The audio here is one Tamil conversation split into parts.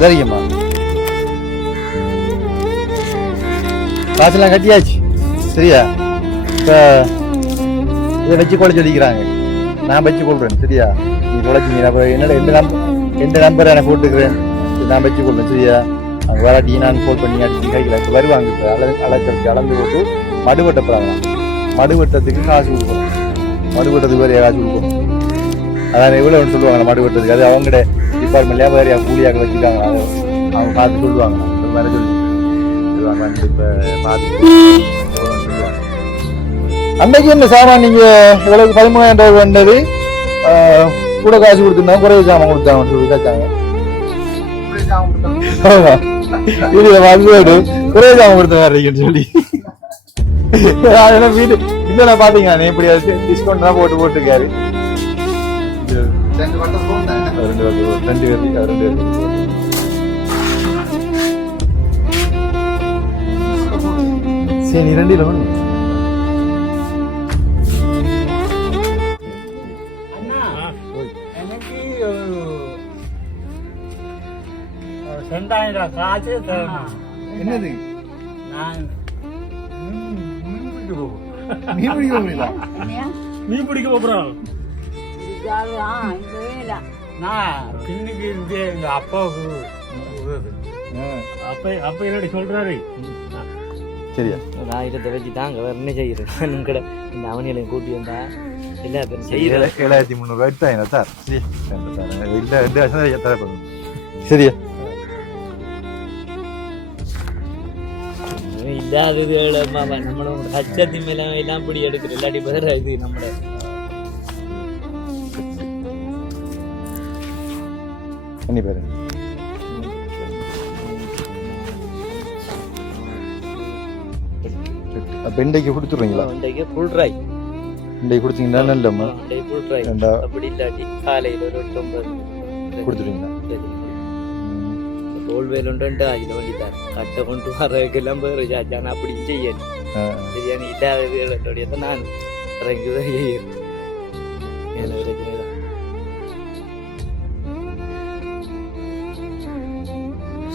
சரிங்கம்மா காசெல்லாம் கட்டியாச்சு சரியா இப்போ இதை வச்சு கொலை சொல்லிக்கிறாங்க நான் வச்சு கொள்றேன் சரியா நீ தொலைச்சிங்க அப்புறம் என்னோட எந்த நம்பரை நான் போட்டுக்கிறேன் நான் வச்சு கொள்றேன் சரியா அங்கே வராட்டி நான் போல் பண்ணி அடிச்சு கையில் இப்போ வருவாங்க இப்போ அளக்கிறதுக்கு அளந்து போட்டு மடு வெட்டப்படுறாங்க மடு வெட்டத்துக்கு காசு கொடுக்கணும் மடு வெட்டத்துக்கு வேறு காசு கொடுக்கணும் அதான் எவ்வளோ சொல்லுவாங்க மடு வெட்டத்துக்கு அது அவங்களோட டிபார்ட்மெண்ட்லேயே வேறு கூலியாக வச்சுருக்காங்க அதை அவங்க பார்த்து சொல்லுவாங்க இந்த மாதிரி சொல்லி சொல்லுவாங்க இப்போ பார்த்து அன்னைக்கு என்ன சாமான் நீங்க இவ்வளவு 13,000 ரூபாய் வந்தது கூட காசு கொடுத்துருந்தாங்க குறைய சாமான் கொடுத்தாங்க சொல்லி கேட்டாங்க இது வந்து குறைய சாமான் கொடுத்தாங்க சொல்லி அதெல்லாம் வீடு இதெல்லாம் பாத்தீங்க எப்படி டிஸ்கவுண்ட் தான் போட்டுருக்காரு 2 பேர் சரி நீ 2 இல்லை காசு என்னது மீன் பிடிக்க போறோம் நான் பின்னுக்கு இருந்து எங்க அப்பாவுக்கு அப்ப என்னடி சொல்றாரு சரியா ஒரு 1000 வச்சு தாங்க வேற என்ன செய்யறேன் கடை இந்த அவனியலையும் கூட்டி வந்தா எல்லா பேரும் செய்யற 7,300 ரூபாய் தான் சார் சரியா இல்லாதது நம்மளோட ஹச்சத்தி மேல எல்லாம் பிடி எடுக்கிற இல்லாட்டி பதில் இது நம்மள பண்ணி பாரு பெண்டைக்கு கொடுத்துருவீங்களா பெண்டைக்கு ஃபுல் ட்ரை பெண்டைக்கு கொடுத்தீங்கன்னா நல்லம்மா பெண்டைக்கு ஃபுல் ட்ரை அப்படி இல்லாட்டி காலையில் ஒரு 9 கொடுத்துருவீங்களா தோல்வேல் உண்டு அதில் வண்டித்தார் கட்டை கொண்டு வரதுக்கெல்லாம் பேர் சாச்சான் அப்படி செய்யணும் பிரியாணி இல்லாதது நான் இறங்குதான் செய்யணும் பிரச்சனை தான்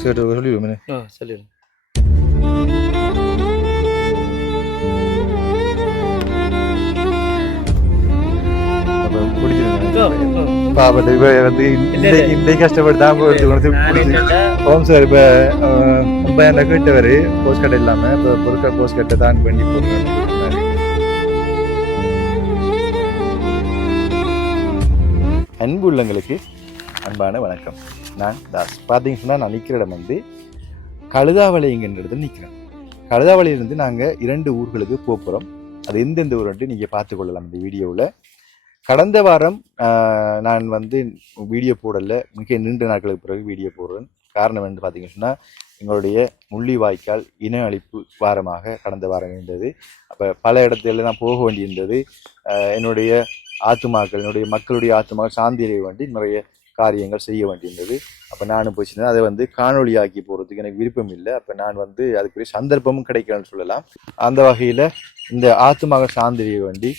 சரி சொல்லிடுவோம் சொல்லிடுங்க கஷ்டப்பட்டு தான் சார் இப்ப 50,000 கேட்டவரு போஸ்ட் கட்டை இல்லாம பொருட்கள் போஸ்ட் கட்டை தான் பண்ணி போடுறாரு. அன்பு உள்ளங்களுக்கு அன்பான வணக்கம். நான் தாஸ். பார்த்தீங்கன்னு சொன்னா நான் நிற்கிற இடம் வந்து கழுதாவளைங்கிற இடத்துல நிற்கிறேன். கழுதாவளையிலிருந்து நாங்கள் 2 ஊர்களுக்கு போகிறோம். அது எந்தெந்த ஊருன்ட்டு நீங்கள் பார்த்துக்கொள்ளலாம் இந்த வீடியோவில். கடந்த வாரம் நான் வந்து வீடியோ போடலை, மிக நீண்ட நாட்களுக்கு பிறகு வீடியோ போடுறேன். காரணம் என்று பார்த்தீங்கன்னு சொன்னால் எங்களுடைய முள்ளிவாய்க்கால் இன அழிப்பு வாரமாக கடந்த வாரம் இருந்தது. அப்போ பல இடத்துல நான் போக வேண்டியிருந்தது. என்னுடைய ஆத்துமாக்கள், என்னுடைய மக்களுடைய ஆத்துமாக்கள் சாந்தி அடைய வேண்டி நிறைய காரியங்கள் செய்ய வேண்டியிருந்தது. அப்போ நானும் போச்சுருந்தேன். அதை வந்து காணொலியாக்கி போகிறதுக்கு எனக்கு விருப்பம் இல்லை. அப்போ நான் வந்து அதுக்குரிய சந்தர்ப்பமும் கிடைக்கலன்னு சொல்லலாம். அந்த வகையில் இந்த ஆத்துமாக சாந்தி அடைய வேண்டி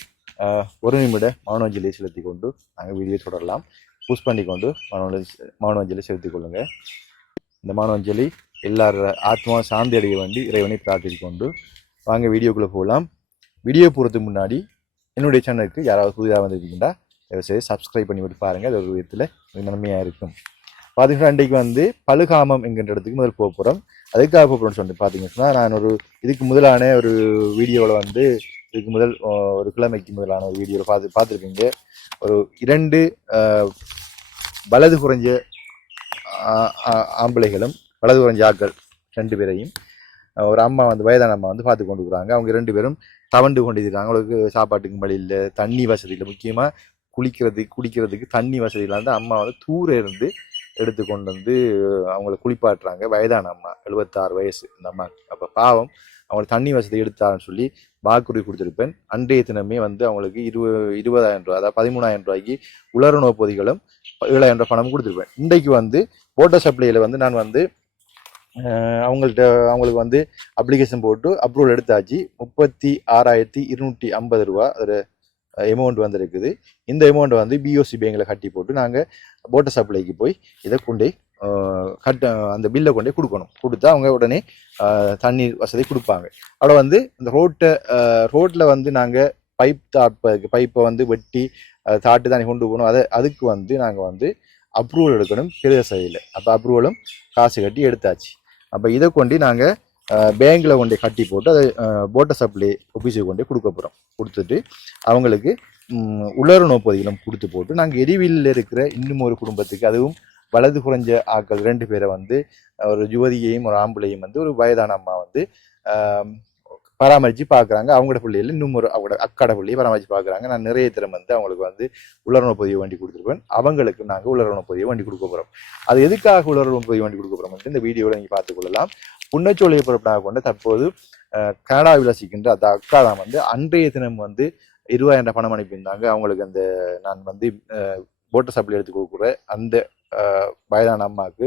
1 நிமிட மௌனாஞ்சலியை செலுத்தி கொண்டு நாங்கள் வீடியோ தொடரலாம். புஷ் பண்ணி கொண்டு மௌனாஞ்சலி செலுத்தி கொள்ளுங்க. இந்த மௌனாஞ்சலி எல்லாரோட ஆத்மா சாந்தி அடைய வேண்டி இறைவனை பிரார்த்தித்து கொண்டு வாங்க வீடியோக்குள்ளே போகலாம். வீடியோ போகிறதுக்கு முன்னாடி என்னுடைய சேனலுக்கு யாராவது புதிதாக வந்துருக்கீங்கன்னா தயவுசெய்து சப்ஸ்கிரைப் பண்ணி விட்டு பாருங்கள். அது ஒரு விதத்தில் நன்மையாக இருக்கும். பார்த்தீங்கன்னா இன்றைக்கு வந்து பழுகாமம் என்கின்ற இடத்துக்கு முதல் போக போகிறோம். அதுக்காக போகிறோம்னு சொல்லிட்டு பார்த்தீங்கன்னா நான் இதுக்கு முதலான ஒரு வீடியோவில் வந்து இதுக்கு முதல் ஒரு கிழமைக்கு முதலான ஒரு வீடியோவில் பார்த்துருக்கீங்க. ஒரு 2 வலது குறைஞ்ச ஆம்பளைகளும் வலது குறைஞ்ச ஆட்கள் 2 பேரையும் ஒரு அம்மா வந்து வயதான அம்மா வந்து பார்த்து கொண்டு போகிறாங்க. அவங்க 2 பேரும் தவண்டு கொண்டு இருக்காங்க. அவங்களுக்கு சாப்பாட்டுக்கு வழி இல்லை, தண்ணி வசதி இல்லை. முக்கியமாக குடிக்கிறதுக்கு தண்ணி வசதி இல்லாத அம்மா வந்து தூர இருந்து எடுத்து கொண்டு வந்து அவங்கள குளிப்பாட்டுறாங்க. வயதான அம்மா 76 வயசு இந்த அம்மாவுக்கு. அப்போ பாவம் அவங்களுக்கு தண்ணி வசதி எடுத்தாருன்னு சொல்லி வாக்குறுதி கொடுத்துருப்பேன். அன்றைய தினமே வந்து அவங்களுக்கு 20,000 ரூபா, அதாவது 13,000 ரூபாய்க்கு உலர்ணவு பொதிகளும் 7,000 ரூபாய் பணம் கொடுத்துருப்பேன். இன்றைக்கு வந்து வாட்டர் சப்ளையில் வந்து நான் வந்து அவங்களுக்கு வந்து அப்ளிகேஷன் போட்டு அப்ரூவல் எடுத்தாச்சு. 36,250 ரூபா அதில் அமௌண்ட் வந்திருக்குது. இந்த அமௌண்ட் வந்து பிஓசி பேங்கில் கட்டி போட்டு நாங்கள் வாட்டர் சப்ளைக்கு போய் இதை கொண்டே அந்த பில்லை கொண்டே கொடுக்கணும். கொடுத்தா அவங்க உடனே தண்ணீர் வசதி கொடுப்பாங்க. அவ்வளோ வந்து இந்த ரோட்டில் வந்து நாங்கள் பைப்பை வந்து வெட்டி தாட்டு தண்ணி கொண்டு போகணும். அதுக்கு வந்து நாங்கள் வந்து அப்ரூவல் எடுக்கணும் பெரிய சைடில். அப்போ அப்ரூவலும் காசு கட்டி எடுத்தாச்சு. அப்போ இதை கொண்டு நாங்கள் பேங்கில் கொண்டே கட்டி போட்டு அதை வாட்டர் சப்ளை ஆஃபீஸுக்கு கொண்டே கொடுக்க போகிறோம். கொடுத்துட்டு அவங்களுக்கு உலர் நோப்பதிகளும் கொடுத்து போட்டு நாங்கள் எரிவில்லில் இருக்கிற இன்னும் ஒரு குடும்பத்துக்கு, அதுவும் வலது குறைஞ்ச ஆக்கள் 2 பேரை வந்து ஒரு யுவதியையும் ஒரு ஆம்பளையும் வந்து ஒரு வயதான அம்மா வந்து பராமரித்து பார்க்குறாங்க. அவங்களோட பிள்ளைகள் இன்னும் ஒரு அவங்களோட அக்காட பிள்ளையை பராமரித்து பார்க்குறாங்க. நான் நிறைய திறம் வந்து அவங்களுக்கு வந்து உலர்ண பதிவு வண்டி கொடுத்துருப்பேன். அவங்களுக்கு நாங்கள் உலர்ண பதிவு வண்டி கொடுக்க போகிறோம். அது எதுக்காக உலர்ண பதிவு வண்டி கொடுக்க போகிறோம் வந்து இந்த வீடியோவில் நீங்கள் பார்த்துக்கொள்ளலாம். புன்னச்சோலையை பொறுப்பாக கொண்டு தற்போது கனடாவில் வசிக்கின்ற அந்த அக்கா தான் வந்து அன்றைய தினம் வந்து 20,000 பணம் அனுப்பியிருந்தாங்க. அவங்களுக்கு அந்த நான் வந்து வாட்டர் சப்ளை எடுத்து கொடுக்குற அந்த வயதான அம்மாவுக்கு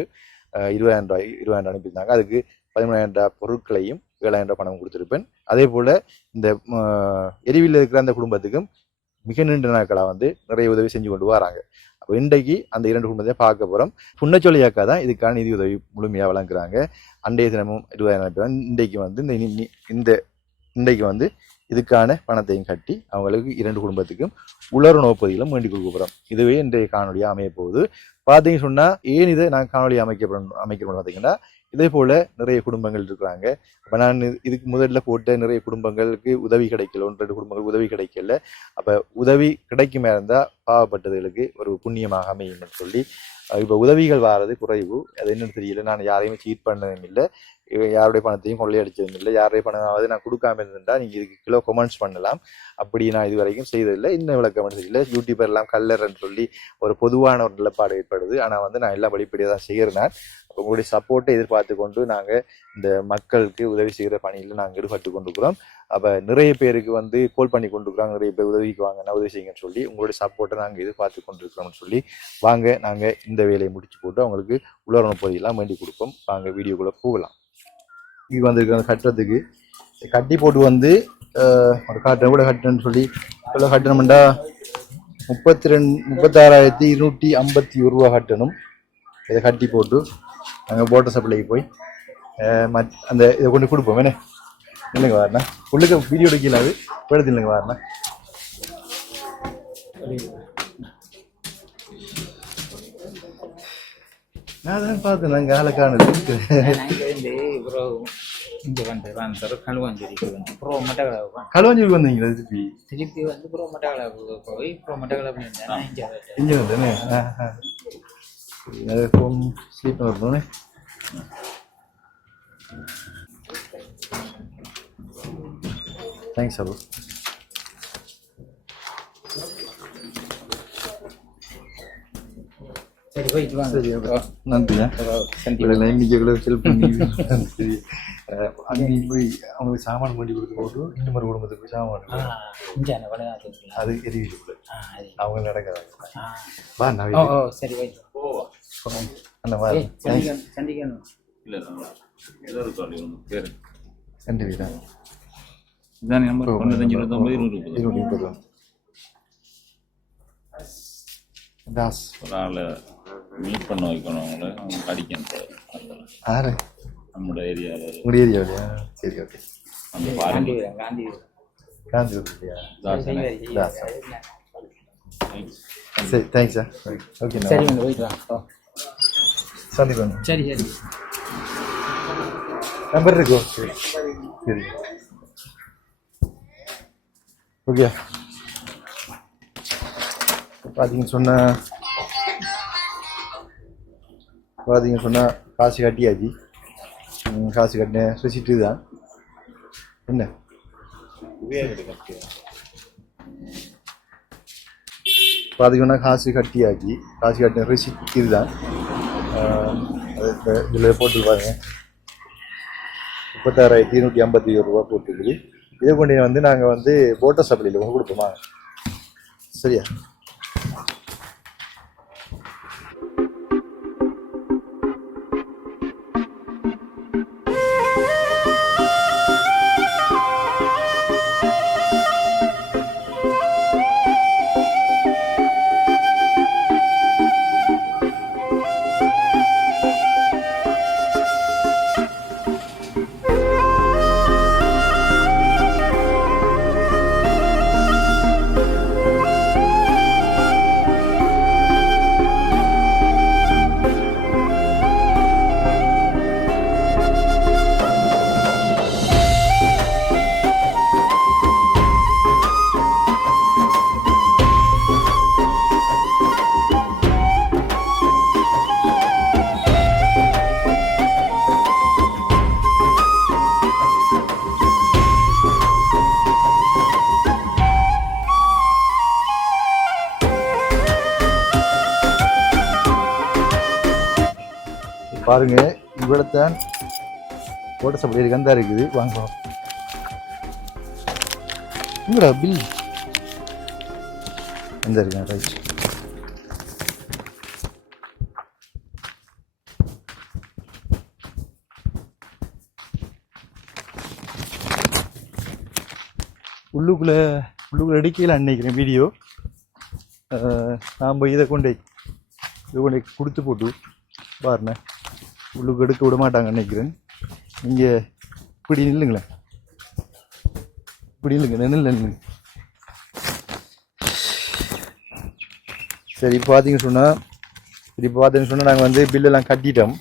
20,000 அனுப்பியிருந்தாங்க. அதுக்கு 13,000 பொருட்களையும் 7,000 பணம் கொடுத்துருப்பேன். அதே போல் இந்த எரிவில் இருக்கிற அந்த குடும்பத்துக்கும் மிக நீண்ட நாட்களாக வந்து நிறைய உதவி செஞ்சு கொண்டு வராங்க. அப்போ இன்றைக்கு அந்த 2 குடும்பத்தையும் பார்க்க போகிறோம். புன்னச்சொல்லி அக்கா தான் இதுக்கான நிதி உதவி முழுமையாக வழங்குறாங்க. அன்றைய தினமும் 20,000 இன்றைக்கு வந்து இன்றைக்கு வந்து இதுக்கான பணத்தையும் கட்டி அவங்களுக்கு 2 குடும்பத்துக்கும் உலர் நோப்பதிகளும் வேண்டி கொடுக்க போகிறோம். இதுவே இன்றைய காணொலியாக அமைய போகுது. பார்த்தீங்கன்னு சொன்னால் ஏன் இதை நான் காணொலி அமைக்கிறோம் பார்த்தீங்கன்னா, இதே போல் நிறைய குடும்பங்கள் இருக்கிறாங்க. அப்போ நான் இதுக்கு முதல்ல போட்ட நிறைய குடும்பங்களுக்கு உதவி கிடைக்கல, 1-2 குடும்பங்களுக்கு உதவி கிடைக்கல. அப்போ உதவி கிடைக்குமே இருந்தால் பாவப்பட்டதுகளுக்கு ஒரு புண்ணியமாக அமையும்னு சொல்லி இப்போ உதவிகள் வாரது குறைவு. அது என்னன்னு தெரியல. நான் யாரையுமே சீட் பண்ணதும் இல்லை, யாருடைய பணத்தையும் கொள்ளையடிச்சதும் இல்லை. யாருடைய பணமாவது நான் கொடுக்காம இருந்திருந்தா நீங்கள் இதுக்கு கிலோ கமெண்ட்ஸ் பண்ணலாம். அப்படி நான் இது வரைக்கும் செய்ததில்லை. இன்னும் இவ்வளோ கமெண்ட்ஸ் இல்லை. யூடியூபர் எல்லாம் கல்லர்ன்னு சொல்லி ஒரு பொதுவான ஒரு நிலப்பாடு ஏற்படுது. ஆனால் வந்து நான் எல்லாம் வெளிப்படையாக தான் செய்கிறேன். உங்களுடைய சப்போர்ட்டை எதிர்பார்த்து கொண்டு நாங்கள் இந்த மக்களுக்கு உதவி செய்கிற பணியில் நாங்கள் ஈடுபட்டு கொண்டிருக்கிறோம். அப்போ நிறைய பேருக்கு வந்து கால் பண்ணி கொண்டிருக்கிறோம். நிறைய பேர் உதவிக்கு வாங்கன்னா உதவி செய்யுங்கன்னு சொல்லி உங்களுடைய சப்போர்ட்டை நாங்கள் எதிர்பார்த்து கொண்டிருக்கிறோம்னு சொல்லி வாங்க நாங்கள் இந்த வேலையை முடிச்சு போட்டு அவங்களுக்கு உலர்ண பொதியெல்லாம் வேண்டி கொடுப்போம். வாங்க வீடியோக்குள்ளே போகலாம். இது வந்திருக்க கட்டுறதுக்கு கட்டி போட்டு வந்து ஒரு காட்டுறேன் கூட கட்டுறேன்னு சொல்லி இவ்வளோ கட்டணும்டா 36,251 ரூபா கட்டணும். இதை கட்டி போட்டு நாங்கள் வாட்டர் சப்ளைக்கு போய் அந்த இதை கொண்டு கொடுப்போம். வேணே இல்லைங்க வாரணா உள்ளுக்க வீடியோ எடுக்கல, அது எடுத்து இல்லைங்க வாரணா. நான் தான் பார்த்தேன் நாங்கள் ஆளுக்கானது களுவாஞ்சேரி வந்தீங்களா? திருப்பி வந்து புரோமட்டகளப்பு போய் புரோமட்டகளப்பு இங்கே வந்தேனே. ஹோம் ஸ்லீப் வரணும்னே. தேங்க்ஸ் அபு. சரி போயிட்டு வாங்க. சரி நன்றியா. இன்னைக்கு எவ்வளோ ஹெல்ப் பண்ணி சரி அங்கே போய் அவங்களுக்கு சாமான் பண்ணி கொடுத்து போட்டு இன்னும் ஒரு குடும்பத்துக்கு போய் சாமான் அது எரிவிக்குள்ள அவங்க நடக்காது. வா நான் சரி அந்த மாதிரி சண்டிகணும் ரெண்டு வீடா இதான் நம்பர் 9529 தாஸ் ஒரு ஆளை மீட் பண்ண வைக்கணும். அவங்க அடிக்கணும் ஆறு நம்மளோட ஏரியாவில். உங்கள் ஏரியாவிலையா? சரி ஓகே. அந்த பாருங்க காந்தி இல்லையா? தாஸ் தாஸ் சரி தேங்க்ஸ் சார். ஓகே சரி போயிட்டு வாங்க. சந்திப்போம். சரி சரி நம்பர் இருக்கோ? சரி ஓகே. பார்த்தீங்கன்னு சொன்னால் காசு கட்டியாச்சு. காசு கட்டின ரிசிப்ட் தான். என்ன பார்த்தீங்கன்னா காசு கட்டியாச்சு. காசு கட்டின ரிசிப்ட் இதுதான். அது இதில் போட்டு பாருங்க 36,251 ரூபா போட்டுருக்குது. இதை கொண்டு வந்து நாங்கள் வந்து வாட்டர் சப்ளையில் கொண்டு கொடுப்போமா? சரியா? பாருங்க இவ்வளோத்தான் போட்ட சப்படி கந்தா இருக்குது வாங்க இங்கடா பில் எந்த இருக்கேன் ரைட் உள்ளுக்குள்ளே எடுக்கையில் நினைக்கிறேன் வீடியோ நாம் இதை கொண்டு கொடுத்து போட்டு பாருண்ணே உள்ளுக்கு எடுக்க விட மாட்டாங்க நினைக்கிறேன் நீங்கள் இப்படி நில்லுங்களேன் இப்படி இல்லைங்க நில்லுங்க சரி பார்த்தீங்கன்னு சொன்னால் நாங்கள் வந்து பில்லெல்லாம் கட்டிட்டோம்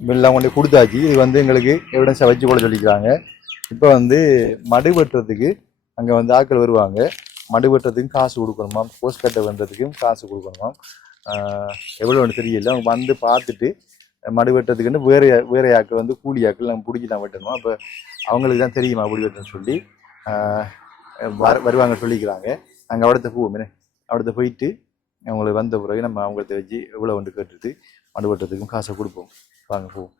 பில்லெல்லாம் கொண்டு கொடுத்தாச்சு இது வந்து எங்களுக்கு எவிடன்ஸாக வச்சு கூட சொல்லிக்கிறாங்க இப்போ வந்து மடு வெட்டுறதுக்கு அங்கே வந்து ஆட்கள் வருவாங்க மடு வெட்டுறதுக்கும் காசு கொடுக்கணுமா போஸ்ட் கட்டை பண்ணுறதுக்கும் காசு கொடுக்கணுமா எவ்வளோன்னு தெரியல அவங்க வந்து பார்த்துட்டு மடு வெட்டுறதுக்குன்னு வேறு ஆட்கள் வந்து கூலி ஆட்கள் நம்ம பிடிச்சி தான் வெட்டணுமா அப்போ அவங்களுக்கு தான் தெரியுமா அப்படி வெட்டணும்னு சொல்லி வருவாங்க சொல்லிக்கிறாங்க நாங்கள் அவடத்தை போவோம் அவடத்தை போயிட்டு அவங்களுக்கு வந்த பிறகு நம்ம அவங்கள்ட்ட வச்சு எவ்வளோ வந்து கேட்டுட்டு மடு வெட்டுறதுக்கும் காசை கொடுப்போம் வாங்க போவோம்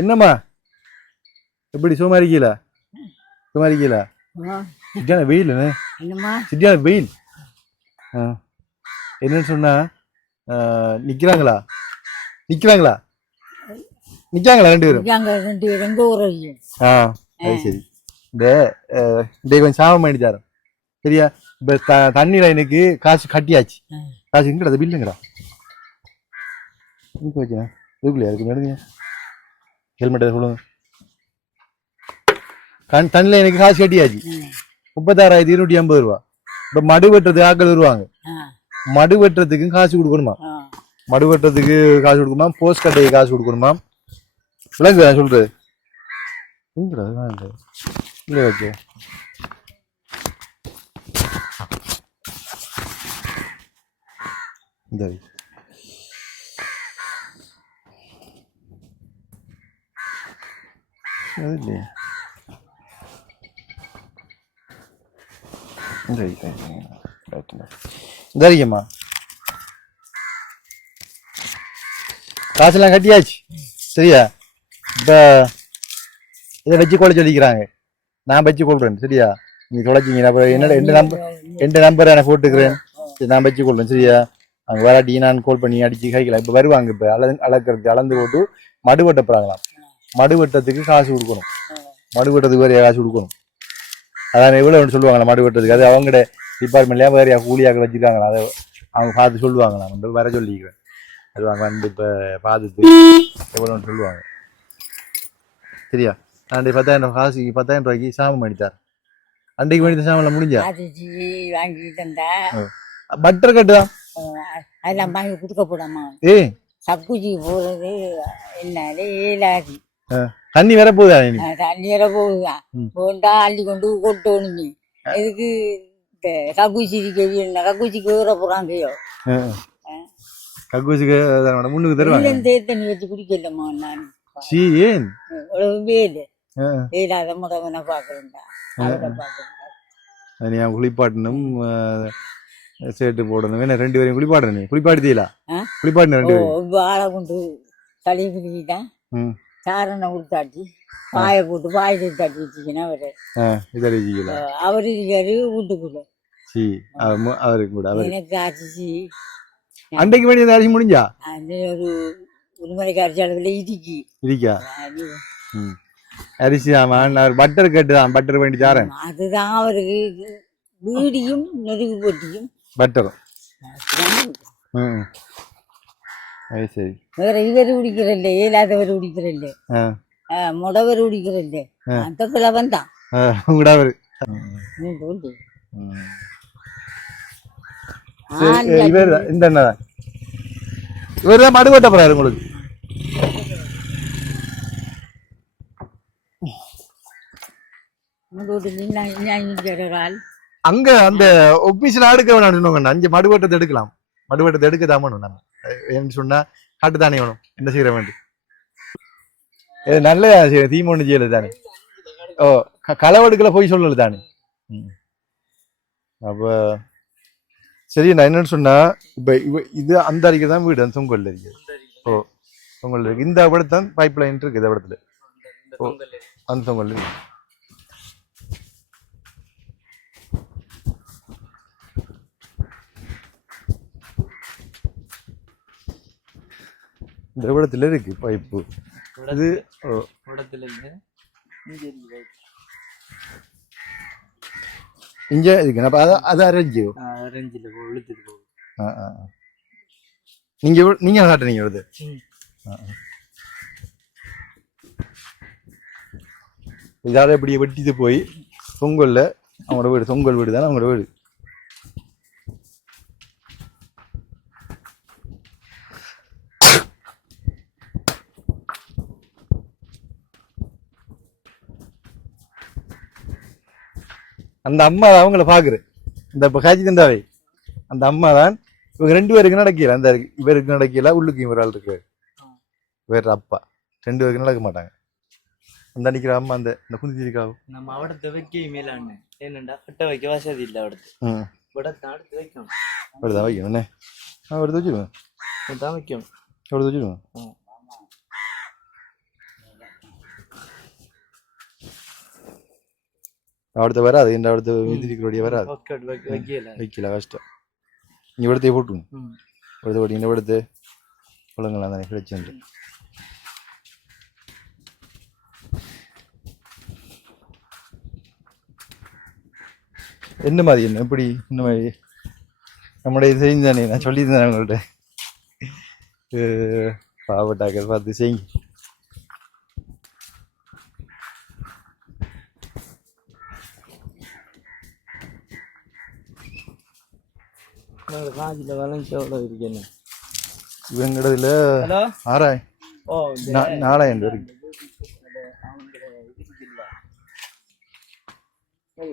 என்னம்மா எப்படி சும்மா இருக்கீங்களா சிட்டியான வெயில் சிட்டியான வெயில் என்னன்னு சொன்னா நிக்கிறாங்களா ரெண்டு பேரும் அது சரி இந்த கொஞ்சம் சாபம் பண்ணிட்டாரு சரியா இப்ப தண்ணியில எனக்கு காசு கட்டியாச்சு காசு எங்கடா பில்லுங்கடா இதுக்குள்ளே இருக்கு மேடம் ஹெல்மெட் சொல்லுங்க தண்ணியில எனக்கு காசு கட்டியாச்சு 36,250 ரூபா இப்ப மடு வெட்டுறதுக்கு ஆட்கள் வருவாங்க மடு வெட்டுறதுக்கும் காசு கொடுக்கணுமா மடு வெட்டுறதுக்கு காசு கொடுக்கணுமா போஸ்ட் கட்டைக்கு காசு கொடுக்கணுமா விளங்குதா சொல்றது இல்லை வச்சு இந்த அது இல்லையா சரிங்கம்மா காசெல்லாம் கட்டியாச்சு சரியா இப்போ இதை வச்சு கொள்ள சொல்லிக்கிறாங்க நான் வச்சு கொள்றேன் சரியா நீ தொலைச்சிங்க அப்புறம் என்னோட எந்த நம்பரை நான் போட்டுக்கிறேன் சரி நான் வச்சு கொள்றேன் சரியா அங்கே வராட்டி நான் கால் பண்ணி அடிச்சு கைக்கலாம் இப்போ வருவாங்க இப்போ அளக்கிறதுக்கு அளந்து போட்டு மடு வெட்ட போகிறாங்களாம் மடு வெட்டத்துக்கு காசு கொடுக்கணும் மடு வெட்டத்துக்கு வேறையா காசு கொடுக்கணும் அதான் எவ்வளோ சொல்லுவாங்களா மடு வெட்டத்துக்கு அது அவங்களோட டிபார்ட்மெண்ட்லேயே வேறையா கூலியாக வச்சுருக்காங்களா அதை அவங்க பார்த்து சொல்லுவாங்களா வந்து வர சொல்லிக்கிறேன் வருவாங்க வந்து இப்போ பார்த்துட்டு எவ்வளோன்னு சொல்லுவாங்க சரியா நான் 10,000 காசு 10,000 ரூபாய்க்கு சாமம் பண்ணித்தார் அன்றைக்கு பண்ணி சாமெல்லாம் முடிஞ்சா பட்டர் கட்டு தான் அதெல்லாம் வாங்கி கொடுக்க போடாமா சக்குச்சி போறது என்னாலே ஏலாது தண்ணி வர போகுதா தண்ணி வர போகுதா போண்டா அள்ளி கொண்டு கொட்டணும் நீ எதுக்கு கக்குச்சிக்கு கக்குச்சிக்கு வர போறாங்கயோ கக்கூசிக்கு முன்னுக்கு தருவாங்க தண்ணி வச்சு குடிக்கலமா நான் ஏன் வேலு வேலாத முடவனை பாக்குறேன்டா நீ குளிப்பாட்டணும் சேட்டு போடணும் வேணா 2 பேரையும் குளிப்பாடுறேன் நீ குளிப்பாடுத்தீங்களா குளிப்பாடுன 2 பேரும் ஆளை கொண்டு தலை குளிக்கிட்டான் சாரணை கொடுத்தாட்டி பாயை போட்டு பாயை தட்டி வச்சுக்கினா அவரு இருக்காரு வீட்டுக்குள்ள அவருக்கு கூட எனக்கு அரிசி அன்றைக்கு வேண்டிய அரிசி முடிஞ்சா ஒரு மணிக்கு அரிசி அளவில் இருக்கா அரிசி ஆமா பட்டர் கேட்டுதான் பட்டர் வேண்டி தாரேன் அதுதான் அவருக்கு வீடியும் நெருகு போட்டியும் பட்டரும் சரி வேற இவர் குடிக்கிறல்ல ஏலாதவர் குடிக்கிறல்ல முடவர் குடிக்கிறல்ல அந்த கிழவன் தான் இவர் இந்த இவர் தான் மடு வெட்ட போறாரு உங்களுக்கு அங்க அந்த ஒபிஷியல் அடுக்க வேணாம் 5 மடு வெட்டத்தை எடுக்கலாம் மடு வெட்டத்தை எடுக்க தான் வேணும் நம்ம என்ன சொன்னா காட்டு தானே வேணும் என்ன செய்யற வேண்டி நல்ல தீம் ஒண்ணு செய்யல தானே களவெடுக்கல போய் சொல்லல தானே அப்ப சரி நான் என்னன்னு சொன்னா இப்ப இது அந்த அருகே தான் வீடு அந்த தொங்கல்ல இருக்கு. ஓ தொங்கல்ல இருக்கு. இந்த இடத்தான் பைப் லைன் இருக்கு இந்த இடத்துல. ஓ அந்த தொங்கல்ல இருக்கு. இந்த இடத்துல இருக்கு பைப்பு. இது இடத்துல இல்லை இங்க இருக்கு. அப்ப அது அரேஞ்சு அரேஞ்சில் இழுத்துட்டு போகுது. நீங்க காட்டுறீங்க வருது. இதால இப்படி வெட்டிட்டு போய் தொங்கல்ல அவங்களோட வீடு, தொங்கல் வீடு தானே அவங்களோட வீடு. அந்த அம்மா அவங்கள பாக்குறேன். இந்த காட்சி தந்தாவே அந்த அம்மா தான். இவங்க 2 பேருக்கு நடக்கல. அந்த இவருக்கு நடக்கல, உள்ளுக்கு இவர் ஆள் இருக்கு வேற அப்பா. 2 பேருக்கு நடக்க மாட்டாங்க. அந்த நிக்கிற அம்மா அந்த குந்தி இருக்காவும் நம்ம அவடத்தை வைக்க மேலான்னு என்னண்டா கட்ட வைக்க வசதி இல்லை அவடத்து. விடத்தை அடுத்து வைக்கணும். அப்படிதான் வைக்கணும் என்ன எடுத்து வச்சிருவேன். தான் வைக்கணும். எடுத்து வச்சிருவேன். அடுத்த வராது. இந்த அடுத்த வீதிக்குடைய வராது. வைக்கல கஷ்டம். இங்க இடத்தையே போட்டுங்க. எடுத்து போட்டு இந்த இடத்து குளங்கள்லாம் தானே கிடைச்சு. என்ன மாதிரி என்ன எப்படி இந்த மாதிரி நம்முடைய இது செஞ்சானே நான் சொல்லியிருந்தேன் அவங்கள்ட்ட. பாவட்டாக்கள் பார்த்து செய்யுங்க. காஞ்சில வளைஞ்சு எவ்வளோ இருக்கேன்னு இவங்கடதுல 4000 இருக்கு.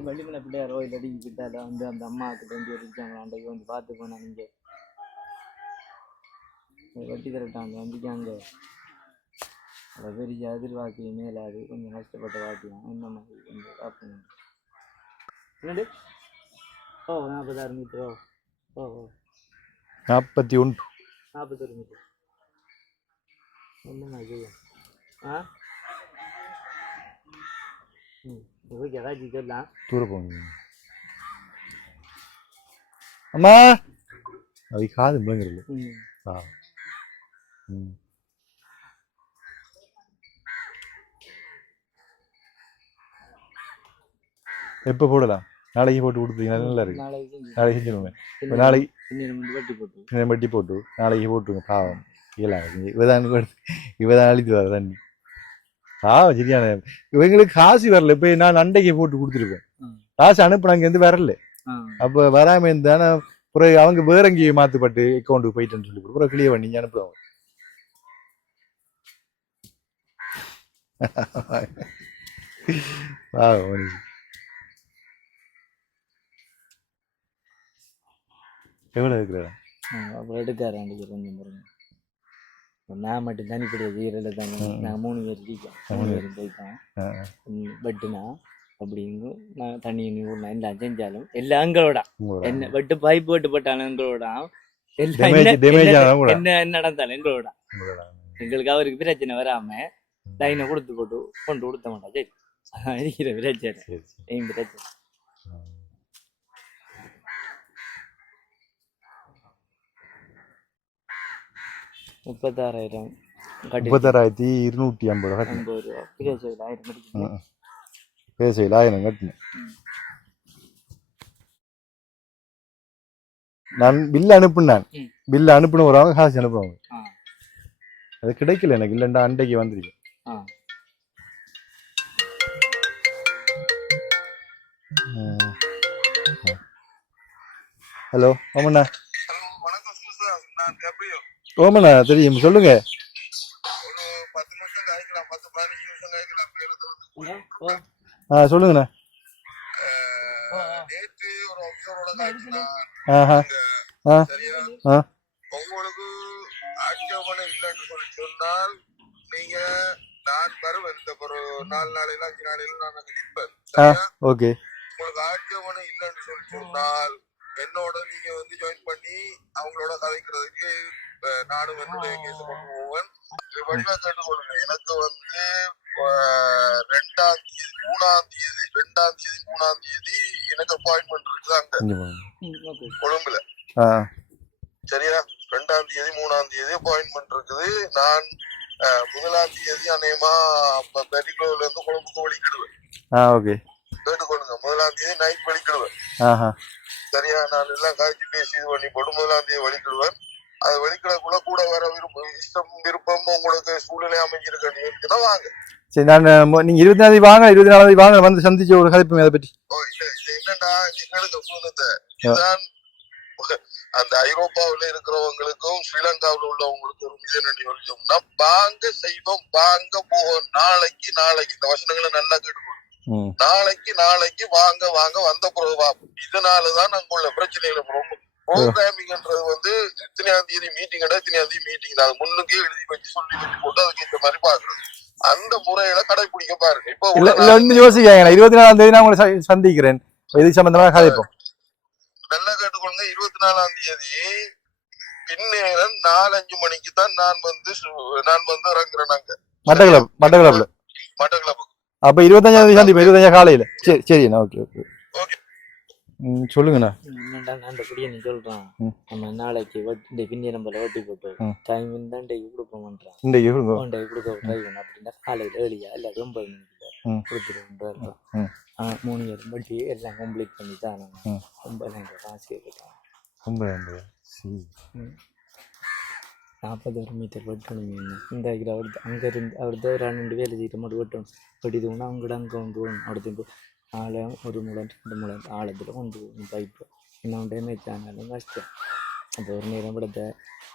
வள்ளிமலை பிள்ளையார் கோயில் அடிக்கிட்டால வந்து அந்த அம்மாவுக்கு 2 பேர் இருக்காங்க. அன்றைக்கு வந்து பார்த்து போனா நீங்க வட்டி தரட்டாங்க வந்துக்காங்க. அதை பெரிய எதிர்பார்க்க மேலாது கொஞ்சம் கஷ்டப்பட்ட வாக்கியம் இந்த மாதிரி கொஞ்சம் பார்ப்போம். என்னது 40,000 மீட்டரோ 41 41 மீட்டர் என்ன மாதிரி தூர போங்க. அம்மா அவை காது முழங்குறது. எப்ப போடலாம்? நாளைக்கு போட்டு கொடுத்தீங்கன்னா நல்லா இருக்கு. நாளைக்கு செஞ்சிருங்க. நாளைக்கு வட்டி போட்டு நாளைக்கு போட்டுருங்க. பாவம் இவதான் அழித்து வர தண்ணி. பாவம் சரியான. இவங்களுக்கு காசு வரல. இப்ப நான் அண்டைக்கு போட்டு கொடுத்துருப்பேன். காசு அனுப்புனாங்க இருந்து வரல. அப்ப வராம இருந்தானா பிறகு அவங்க வேற எங்கேயும் மாத்துப்பட்டு அக்கௌண்ட்டுக்கு போயிட்டேன்னு சொல்லி பிறகு கிளியர் பண்ணி அனுப்புவாங்க. பாவம் எவ்வளவு இருக்கிற எடுக்காரு அன்றைக்கு கொஞ்சம் பாருங்க. நான் மட்டும் தனிப்படியா ஜீரல தாங்க. நான் 3 பேர் இருக்கேன். 3 பேரும் போயிட்டேன். பட்டுனா அப்படிங்க நான் தண்ணி ஊர்னா எல்லாம் செஞ்சாலும் எல்லாம் எங்களோட என்ன பட்டு பைப் போட்டு போட்டாலும் எங்களோட என்ன நடந்தாலும் எங்களோட. எங்களுக்கு அவருக்கு பிரச்சனை வராம லைனை கொடுத்து போட்டு கொண்டு கொடுத்த மாட்டா. சரி இருக்கிற பிரச்சனை என் பிரச்சனை. 36,000 36,250 ரூபா. பேசையில் 1000 கட்டினேன். நான் பில் அனுப்புனேன். பில் அனுப்பின வரவங்க காசு அனுப்புவாங்க. அது கிடைக்கல எனக்கு. இல்லைண்டா அண்டைக்கு வந்திருக்கேன். ஹலோ ஓமண்ணா. ஓமண்ணா தெரியும் சொல்லுங்க. சொல்லுங்கண்ணா. உங்களுக்கு ஆட்சேபனை இல்லைன்னு சொல்லி சொன்னால் நீங்க நான் வருவேன். இந்த ஒரு 4 நாளையில 5 நாளையில நான் நிற்பேன். ஓகே. உங்களுக்கு ஆட்சேபனை இல்லைன்னு சொல்லி சொன்னால் என்னோட நீங்க வந்து ஜாயின் பண்ணி அவங்களோட கதைக்கிறதுக்கு நானும் என்னுடைய கேஸ் கொண்டு போவேன். வடிவா கேட்டுக்கொள்ளுங்க. எனக்கு வந்து 2ஆம் தேதி 3ஆம் தேதி எனக்கு அப்பாயின்மெண்ட் இருக்குது அங்க கொழும்புல. சரியா? 2ஆம் தேதி 3ஆம் தேதி அப்பாயின்மெண்ட் இருக்குது. நான் 1ஆம் தேதி அநேகமா பெரிகோல இருந்து கொழும்புக்கு வலிக்கிடுவேன். கேட்டுக்கொள்ளுங்க. 1ஆம் தேதி நைட் வலிக்கிடுவேன். சரியா? நான் எல்லாம் காய்ச்சி பேசி இது பண்ணி போட்டு 1ஆம் தேதி வலிக்கிடுவேன். அது வெளிக்கிடக்குள்ள கூட வர விருப்பம் உங்களுக்கு சூழ்நிலை அமைஞ்சிருக்கா வாங்க. சரி, நான் நீங்க 24 வாங்க, 24 வாங்க, வந்து சந்திச்சு ஒரு கதைப்போம் அதை பற்றி. இது என்னன்னா எங்களுக்கு பூனத்தை இதுதான் அந்த ஐரோப்பாவில இருக்கிறவங்களுக்கும் ஸ்ரீலங்காவில உள்ளவங்களுக்கும் இது என்ன சொல்லிச்சோம்னா வாங்க செய்வோம், வாங்க போவோம், நாளைக்கு இந்த வசனங்களை நல்லா கேட்டுக்கணும். நாளைக்கு வாங்க வந்த பிறகு. இதனாலதான் அங்க உள்ள பிரச்சனைகளை ரொம்ப ப்ரோக்ராமிங்ன்றது வந்து இத்தனையாம் தேதி மீட்டிங் தான் முன்னுக்கே எழுதி வச்சு சொல்லி வச்சு போட்டு அதுக்கு இந்த மாதிரி பாக்குறது. அந்த முறையில கடைபிடிக்க பாருங்க. இப்ப யோசிக்காங்க 24ஆம் தேதி நான் உங்களை சந்திக்கிறேன், இது சம்பந்தமா கதைப்போம். நல்லா கேட்டுக்கொள்ளுங்க. 24ஆம் தேதி பின்னேரம் 4-5 மணிக்கு தான் நான் வந்து இறங்குறேன் அங்க மட்டக்களப்புல. அப்ப 25ஆம் தேதி சந்திப்போம், 25 காலையில. சரி ஓகே. சொல்லுங்கண்ணா. என்னடா நான் அந்த குடியை நீ சொல்றான் நம்ம நாளைக்கு இந்த பின்னி நம்பரை ஓட்டி போட்டு டைம் தான் டேக்கு கொடுப்போம்ன்றான். கொடுக்க ட்ரை பண்ண அப்படின்னா காலையில் ஏழியா இல்லை 9 மணிக்கு கொடுத்துருவோம். 3 year பட்டி எல்லாம் கம்ப்ளீட் பண்ணி தான் 9,000 காசு கேட்குறான். 41 மீட்டர் வெட்டணும். இந்த அங்கே இருந்து அவர்தான் ஒரு 2 வேலை செய்கிற மட்டும் வெட்டணும். வெட்டிதுன்னா அவங்கள்ட அங்கே கொண்டு போகணும். அடுத்து ஆழம் 1 முழம் 2 முழம் ஆழத்தில் கொண்டு போகணும் பைப்பு. இன்னும் டேமேஜ் ஆனாலும் கஷ்டம். அப்போ ஒரு நேரம் படத்தை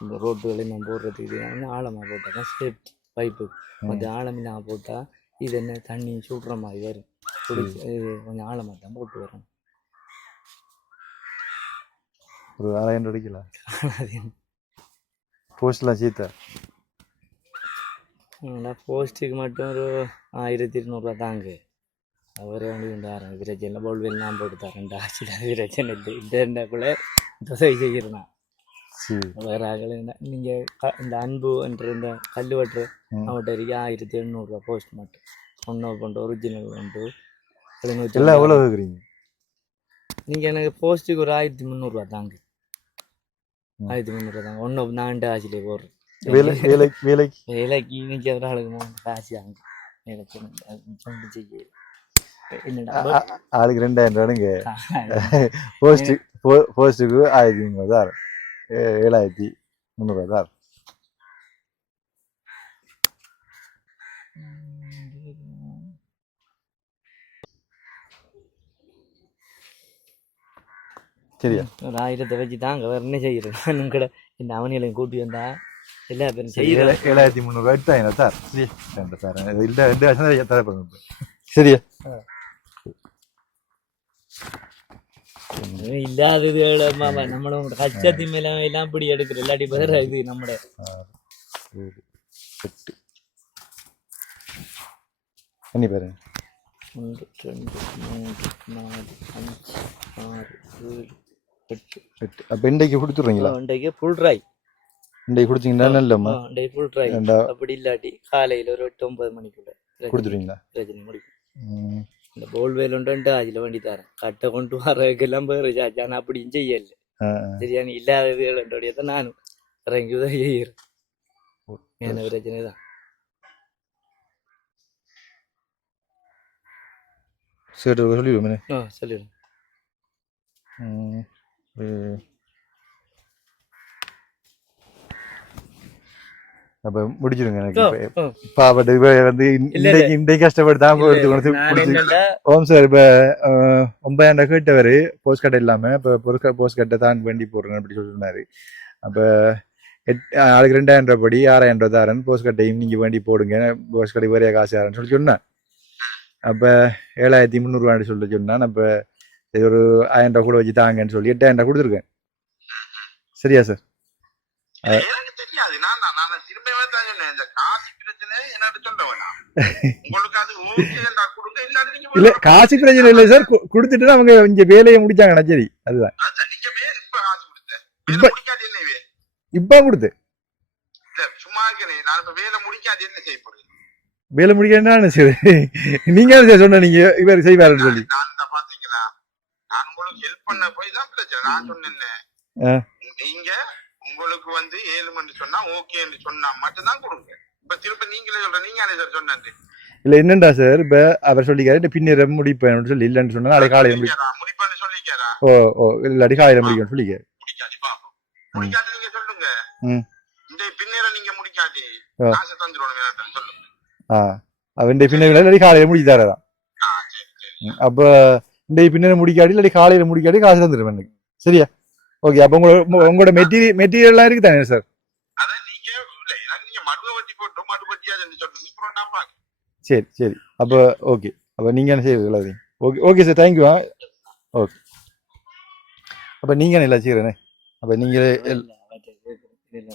இந்த ரோட்டுகளை நான் போடுறது இது ஆழமாக போட்டால் தான் சேஃப்டி பைப்பு. கொஞ்சம் ஆழமில்லாமல் போட்டால் இது என்ன தண்ணி சுடுற மாதிரி வரும். குடிச்சு இது கொஞ்சம் ஆழமாக தான் போட்டு வரணும். ஒரு 600 அடிக்கலாம். போஸ்ட்லாம் சீத்தா போஸ்ட்டுக்கு மட்டும் ஒரு 1200 தாங்க. அவரே வந்து கொண்டாடுறேன். பிரச்சனை போல்வெல் நான் போட்டு தரேன். ஆட்சியில் பிரச்சனை இல்லை. இன்டர்நெட்டுக்குள்ளே உதவி செய்கிறேன். வேற ஆகலை. நீங்கள் இந்த அன்புன்ற இந்த கல் வெட்டுற அவங்கள்ட்ட இருக்கு 1800 போஸ்ட் மட்டும். ஒன்று கொண்டு ஒரிஜினல் கொண்டு 700. நீங்கள் எனக்கு போஸ்ட்டுக்கு ஒரு 1300 தாங்க. 1300 தாங்க. ஒன்று நான் ஆட்சியிலே போடுறேன். வேலைக்கு இன்னைக்கு ஒரு ஆளுக்கு காசு தாங்க. எனக்கு செய்ய ஆளுக்கு 2000 போஸ்ட்டுக்கு 1300 7,300. சரியா? ஒரு 1000 வச்சு தாங்க. வேற என்ன செய்யறேன்? நானும் கூட இந்த அவனியலையும் கூட்டி வந்தா எல்லா பேரும் செய்யறேன். 7,300 எடுத்தாங்க சார். சரியா? இல்லாதது நம்மளோட கச்சத்தி மேல எல்லாம் இப்படி எடுக்கிற இல்லாட்டி பேர் இது நம்மட பாரு 1 2 3 4 5 6 7 8. அப்ப இன்றைக்கு கொடுத்துருவீங்களா? இன்றைக்கு ஃபுல் ட்ரை. இன்றைக்கு கொடுத்தீங்கன்னா நல்லம்மா. இன்றைக்கு ஃபுல் ட்ரை. அப்படி இல்லாட்டி காலையில ஒரு 8-9 மணிக்குள்ள கொடுத்துருவீங்களா? பிரச்சனை முடிக்கும். இந்த போல்வேல் உண்டு அதில் வண்டி தரேன். கட்டை கொண்டு வரதுக்கெல்லாம் பேர் நான் அப்படியும் செய்யல. சரியா? நீ இல்லாதது தான் நானும் இறங்கி உதவி செய்கிறேன். என்ன பிரச்சனை தான். சரி சொல்லிடுவோம். சொல்லிடுவோம். அப்ப முடிச்சிருங்க. எனக்கு பாவட்டு வந்து இன்றைக்கு கஷ்டப்பட்டு தான் ஓம் சார். இப்ப 9,000 கேட்டவர் போஸ்ட் கட்டை இல்லாம இப்ப போஸ்ட் கட்டை தான் வண்டி போடுறேன் அப்படி சொல்லிருந்தாரு. அப்ப ஆளுக்கு 2,000 படி 6,000 தாரன் போஸ்ட் கட்டையும் நீங்க வண்டி போடுங்க, போஸ்ட் கட்டை வேறையா காசு ஆறன்னு சொல்லி சொன்னேன். அப்ப 7,300 சொல்லி சொன்னான். அப்ப ஒரு 1,000 கூட வச்சு தாங்கன்னு சொல்லி 8,000 கொடுத்துருக்கேன். சரியா சார்? பிரச்சனை என்னன்னு சொல்ல வேணாம். உங்களுக்கு அது ஓகே நான் கொடுங்க இல்லாத நீங்க இல்ல காசு பிரச்சனை இல்லை சார், கொடுத்துட்டு அவங்க இங்க வேலையை முடிச்சாங்கண்ணா. சரி அதுதான் அதான் நீங்க இப்ப காசு கொடுத்த வேலை முடிக்காது என்னவே இப்ப கொடுத்து இல்ல சும்மா இருக்கிறேன். நான் இப்ப வேலை முடிக்காது என்ன செய்யப்படுது? வேலை முடிக்கணும் சரி. நீங்க சொன்ன நீங்க இவர் செய்வாருன்னு சொல்லி நான் தான் பாத்தீங்களா, நான் உங்களுக்கு ஹெல்ப் பண்ண போய் தான் பிரச்சனை. நான் சொன்னேன் நீங்க உங்களுக்கு 7 மணி சொன்னா ஓகேன்னு சொன்னா மட்டும்தான் கொடுங்க. இப்ப திரும்ப நீங்களே சொல்ற நீங்க அதே சார் சொன்னது இல்ல என்னண்டா சார், இப்ப அவர் சொல்லிக்காரு பின்னர் முடிப்பேன் சொல்லி இல்லன்னு சொன்னா நாளை காலையில முடிப்பான்னு சொல்லிக்காரா? ஓ இல்லாட்டி காலையில முடிக்கணும்னு சொல்லிக்காரு. முடிக்காது பாப்போம், முடிக்காது நீங்க சொல்லுங்க. இந்த பின்னேற நீங்க முடிக்காது காசு தந்துருவோம் சொல்லுங்க. அவன் பின்னர் இல்லாட்டி காலையில முடிச்சு தரதான். அப்ப இந்த பின்னர் முடிக்காடி இல்லாட்டி காலையில முடிக்காடி காசு தந்துடுவேன் எனக்கு. சரியா? ஓகே. அப்ப உங்களோட மெட்டீரியல் எல்லாம் இருக்கு தானே சார்? சரி சரி. அப்ப ஓகே. அப்ப நீங்க என்ன செய்யறது? Okay okay sir, thank you. Okay. அப்ப நீங்க என்ன செய்யறேனே? அப்ப நீங்க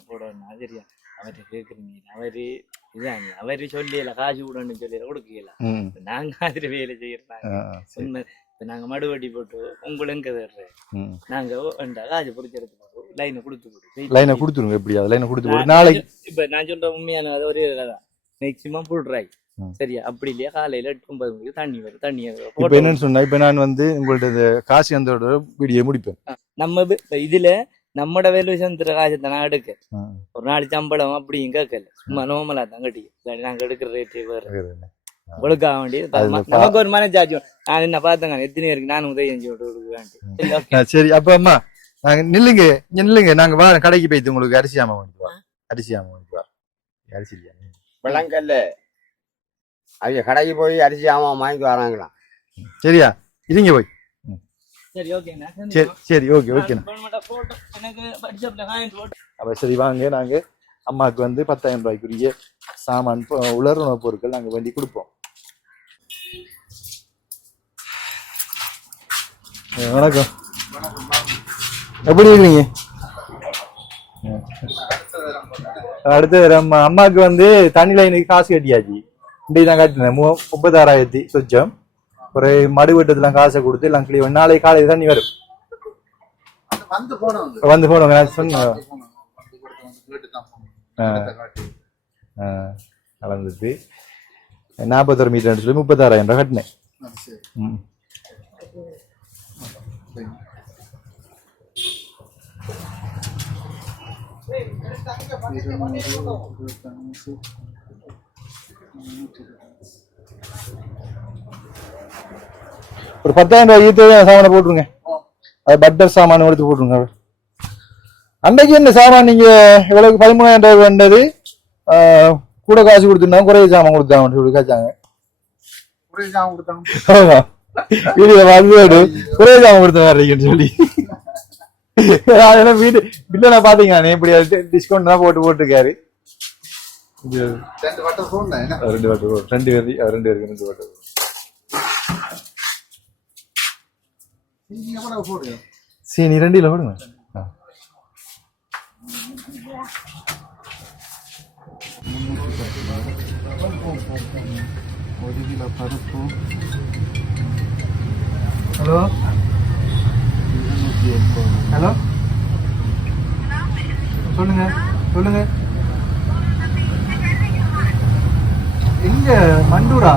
போடணும் சரியா? அவர்கிட்ட கேக்குறீங்க, அவரு இதான் அவரு சொல்லல காசு விடணும்னு சொல்லி கொடுக்கல. நாங்க அதுல வேலை செய்யறோம். நாங்க மடுவட்டி போட்டு உங்களுக்கு எங்க தர்றேன், நாங்க காசு பொறிச்செடுத்து போட்டு லைனை கொடுத்துருங்க. எப்படியா லைனை கொடுத்து நாளைக்கு இப்ப நான் சொல்ற உண்மையான ஒரே கதை மேக்சிமம் புல்றாய் சரியா? அப்படி இல்லையா காலையில 8-9 மணிக்கு தண்ணி வரும். தண்ணி இப்ப என்னன்னு சொன்னா, இப்ப நான் உங்கள்ட்ட காசு அந்த வீடியோ முடிப்பேன். நம்ம இதுல நம்மட வேலை சந்திர காசத்தை நான் எடுக்க ஒரு நாள் சம்பளம் அப்படியும் கேட்கல, சும்மா நோமலா தான் கட்டி நாங்க எடுக்கிற ரேட்டே வேறு உங்களுக்கு ஆக வேண்டியது. நமக்கு ஒரு மனச்சாட்சி. நான் என்ன பார்த்தேங்க எத்தனை பேருக்கு நானும் உதவி செஞ்சு விட்டு. சரி அப்ப அம்மா நாங்க நில்லுங்க நாங்க வா கடைக்கு போயிட்டு உங்களுக்கு அரிசி ஆமா வாங்கிக்குவா. அரிசி இல்லையா விளங்கல்ல, அவங்க கடைக்கு போய் அரிசி ஆமா வாங்கி வராங்களாம். சரியா? இருங்க போய். சரி ஓகேண்ணா. சரி ஓகே ஓகேண்ணா. அப்ப சரி வாங்க, நாங்க அம்மாவுக்கு 10,000 ரூபாய்க்குரிய சாமான் உலர் உணவுப் பொருட்கள் நாங்க வேண்டி கொடுப்போம். வணக்கம், எப்படி இருக்கீங்க? அடுத்து அம்மாவுக்கு தண்ணி லைனுக்கு காசு கட்டியாச்சு. இன்றைக்கு தான் கட்டினேன் 36,000 சொச்சம். ஒரு மடு வெட்டத்துலாம் காசை கொடுத்து எல்லாம் கிளீன். நாளைக்கு காலையில் தண்ணி வரும். வந்து போனோங்க நான் சொன்னேன். கலந்துட்டு 41 மீட்டர் சொல்லி 36,000 ரூபாய் கட்டினேன். ஒரு 10,000 ரூபாய் ஈத்து சாமான போட்டுருங்க. அது பட்டர் சாமான எடுத்து போட்டுருங்க. அன்றைக்கு என்ன சாமான் நீங்க இவ்வளவு 13,000 ரூபாய் வேண்டது கூட காசு கொடுத்துருந்தாங்க, குறைய சாமான் கொடுத்தாங்க சொல்லி காய்ச்சாங்க. குறைய சாமான் கொடுத்தாங்க சொல்லி அதெல்லாம் வீடு பில்ல பாத்தீங்களா? இப்படி டிஸ்கவுண்ட் தான் போட்டுருக்காரு. 2 வாட்டர் சீனி 2 கிலோ போடுங்க. பருப்பு. ஹலோ ஹலோ சொல்லுங்க எங்க? மண்டூரா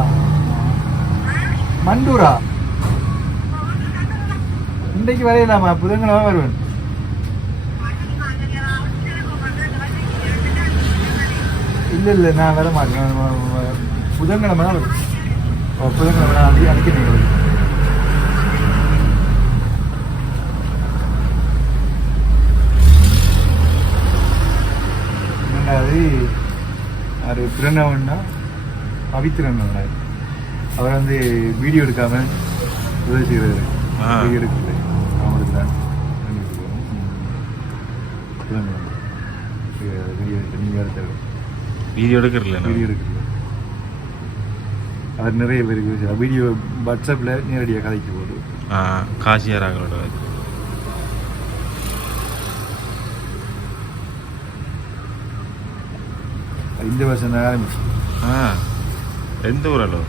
இன்றைக்கு வரையலாமா? புதன்கிழமை வருவேன். இல்ல நான் வர மாட்டேன். புதன்கிழமை தான் வருவேன். புதன்கிழமை அனுப்பிடுங்க. அது பிரணவன்னா பவித்ரன் அவர் வீடியோ எடுக்காம உதவி செய்யறாரு. வீடியோ எடுக்கல அவங்களுக்கு தான் வீடியோ எடுக்கல. அவர் நிறைய பேருக்கு வீடியோ வாட்ஸ்அப்ல நேரடியாக கதைக்கு போகுது. காசியாராங்களோட இந்த வருஷம் தான் ஆரம்பிச்சு. எந்த ஊர் அளவு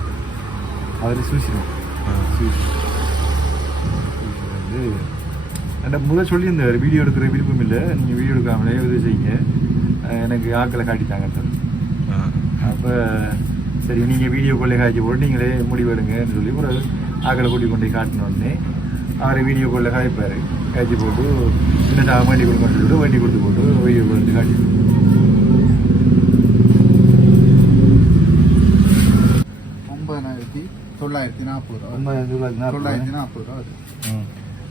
அவர் சூசிடும் வந்து அந்த முதல் சொல்லியிருந்தார் வீடியோ எடுக்கிற விருப்பம் இல்லை, நீங்கள் வீடியோ எடுக்காமலே உதவி செய்யுங்க, எனக்கு ஆக்களை காட்டிட்டாங்க சார். அப்போ சரி நீங்கள் வீடியோ கொள்ளை காய்ச்சி போட்டு நீங்களே முடிவெடுங்கன்னு சொல்லி ஒரு ஆக்களை கூட்டி கொண்டு காட்டினோடனே அவரை வீடியோ கொள்ளை காய்ப்பார். காய்ச்சி போட்டு சின்ன வண்டி கொடுக்க சொல்லிட்டு வண்டி கொடுத்து போட்டு வீடியோ கொண்டு காட்டி 9,940 ரூபா. 9,940 ரூபா.